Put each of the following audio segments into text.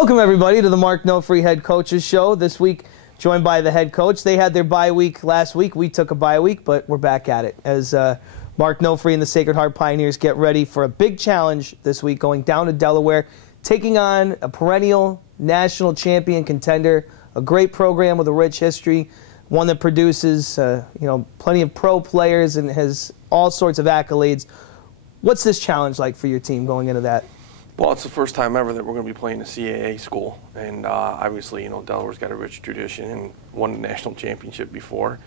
Welcome, everybody, to the Mark Nofri Head Coaches Show. This week, joined by the head coach. They had their bye week last week. We took a bye week, but we're back at it as Mark Nofri and the Sacred Heart Pioneers get ready for a big challenge this week, going down to Delaware, taking on a perennial national champion contender, a great program with a rich history, one that produces plenty of pro players and has all sorts of accolades. What's this challenge like for your team going into that? Well, it's the first time ever that we're going to be playing a CAA school, and obviously, Delaware's got a rich tradition and won the national championship before.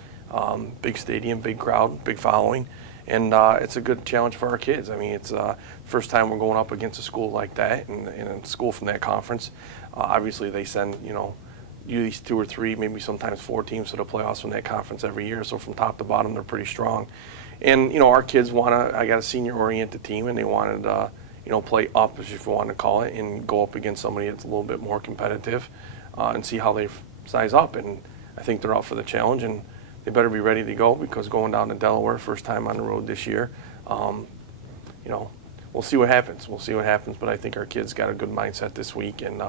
Big stadium, big crowd, big following, and it's a good challenge for our kids. I mean, it's the first time we're going up against a school like that and a school from that conference. Obviously, they send, usually 2 or 3, maybe sometimes 4 teams to the playoffs from that conference every year, so from top to bottom, they're pretty strong. And, our kids I got a senior-oriented team, and they wanted play up, as you want to call it, and go up against somebody that's a little bit more competitive and see how they size up. And I think they're up for the challenge, and they better be ready to go because going down to Delaware, first time on the road this year, we'll see what happens. We'll see what happens, but I think our kids got a good mindset this week, and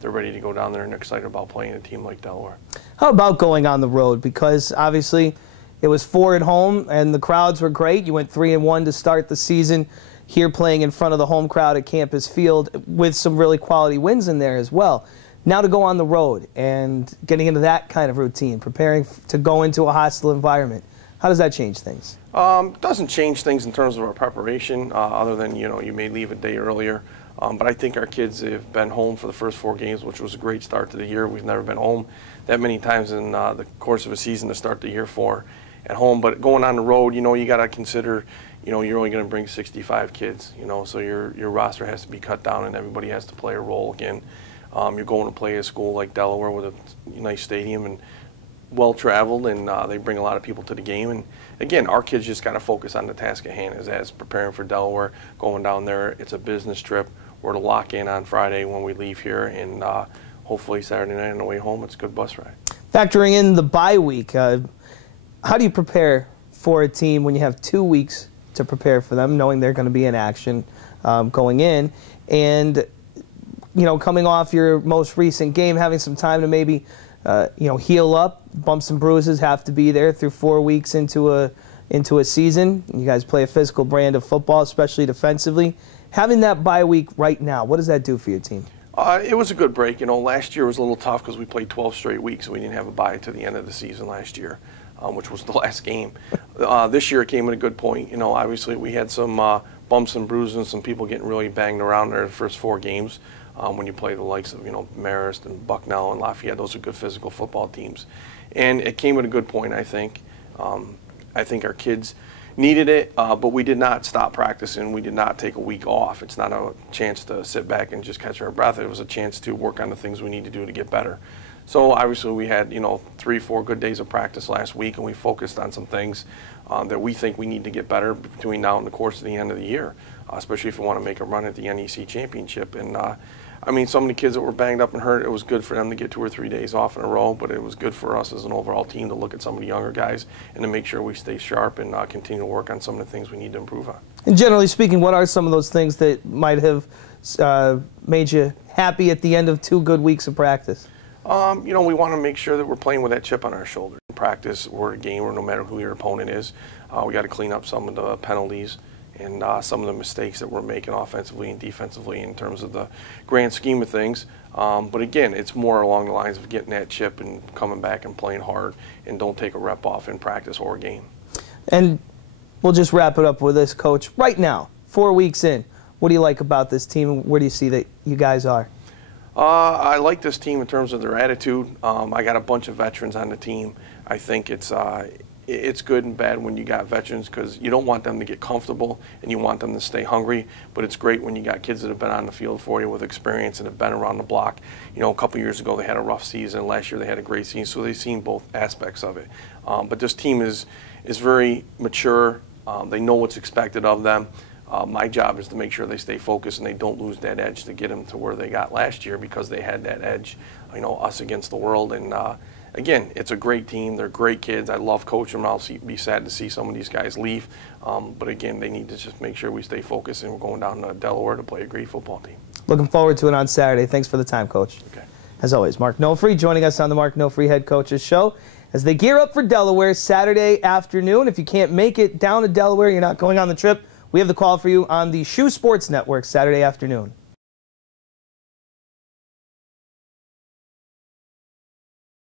they're ready to go down there and excited about playing a team like Delaware. How about going on the road? Because obviously it was 4 at home, and the crowds were great. You went 3-1 to start the season. Here playing in front of the home crowd at Campus Field with some really quality wins in there as well. Now to go on the road and getting into that kind of routine, preparing to go into a hostile environment, how does that change things? It doesn't change things in terms of our preparation other than, you may leave a day earlier. But I think our kids have been home for the first 4 games, which was a great start to the year. We've never been home that many times in the course of a season to start the year for at home. But going on the road, you got to consider, you're only going to bring 65 kids, so your roster has to be cut down and everybody has to play a role again. You're going to play a school like Delaware with a nice stadium and well-traveled, and they bring a lot of people to the game. And again, our kids just got to focus on the task at hand as preparing for Delaware, going down there. It's a business trip. We're to lock in on Friday when we leave here, and hopefully Saturday night on the way home, it's a good bus ride. Factoring in the bye week, how do you prepare for a team when you have 2 weeks to prepare for them, knowing they're going to be in action going in, and coming off your most recent game, having some time to maybe heal up, bumps and bruises have to be there through 4 weeks into a season. You guys play a physical brand of football, especially defensively. Having that bye week right now, what does that do for your team? It was a good break. Last year was a little tough because we played 12 straight weeks and we didn't have a bye to the end of the season last year, which was the last game. This year it came at a good point. Obviously we had some bumps and bruises and some people getting really banged around there the first 4 games. When you play the likes of, Marist and Bucknell and Lafayette, those are good physical football teams. And it came at a good point, I think. I think our kids needed it, but we did not stop practicing. We did not take a week off. It's not a chance to sit back and just catch our breath. It was a chance to work on the things we need to do to get better. So obviously we had 3-4 good days of practice last week, and we focused on some things that we think we need to get better between now and the course of the end of the year, especially if we want to make a run at the NEC championship. And some of the kids that were banged up and hurt, it was good for them to get 2 or 3 days off in a row, but it was good for us as an overall team to look at some of the younger guys and to make sure we stay sharp and continue to work on some of the things we need to improve on. And generally speaking, what are some of those things that might have made you happy at the end of 2 good weeks of practice? We want to make sure that we're playing with that chip on our shoulder. In practice or a game, or no matter who your opponent is, we got to clean up some of the penalties and some of the mistakes that we're making offensively and defensively in terms of the grand scheme of things. But again, it's more along the lines of getting that chip and coming back and playing hard, and don't take a rep off in practice or a game. And we'll just wrap it up with this, Coach. Right now, 4 weeks in, what do you like about this team, and where do you see that you guys are? I like this team in terms of their attitude. I got a bunch of veterans on the team. I think it's good and bad when you got veterans because you don't want them to get comfortable and you want them to stay hungry, but it's great when you got kids that have been on the field for you with experience and have been around the block. A couple years ago they had a rough season. Last year they had a great season, so they've seen both aspects of it. But this team is very mature. They know what's expected of them. My job is to make sure they stay focused and they don't lose that edge to get them to where they got last year because they had that edge, us against the world. And again, it's a great team. They're great kids. I love coaching them. I'll be sad to see some of these guys leave. But again, they need to just make sure we stay focused and we're going down to Delaware to play a great football team. Looking forward to it on Saturday. Thanks for the time, Coach. Okay. As always, Mark Nofri joining us on the Mark Nofri Head Coaches Show as they gear up for Delaware Saturday afternoon. If you can't make it down to Delaware, you're not going on the trip, we have the call for you on the Shoe Sports Network Saturday afternoon.